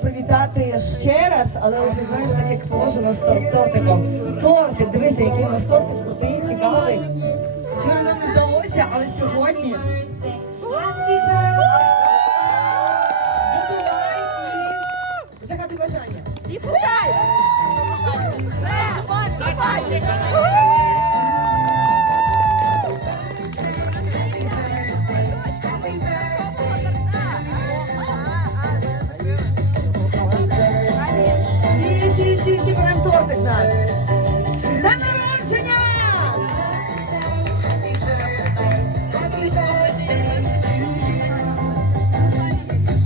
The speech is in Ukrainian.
Привітати ще раз, але вже знаєш, так як положено з тортиком. торти. дивися, який у нас тортик крутий, цікавий. Вчора нам не вдалося, але сьогодні І путай! Все, давай! Всі, всі, всі, всі беремо тортик наш.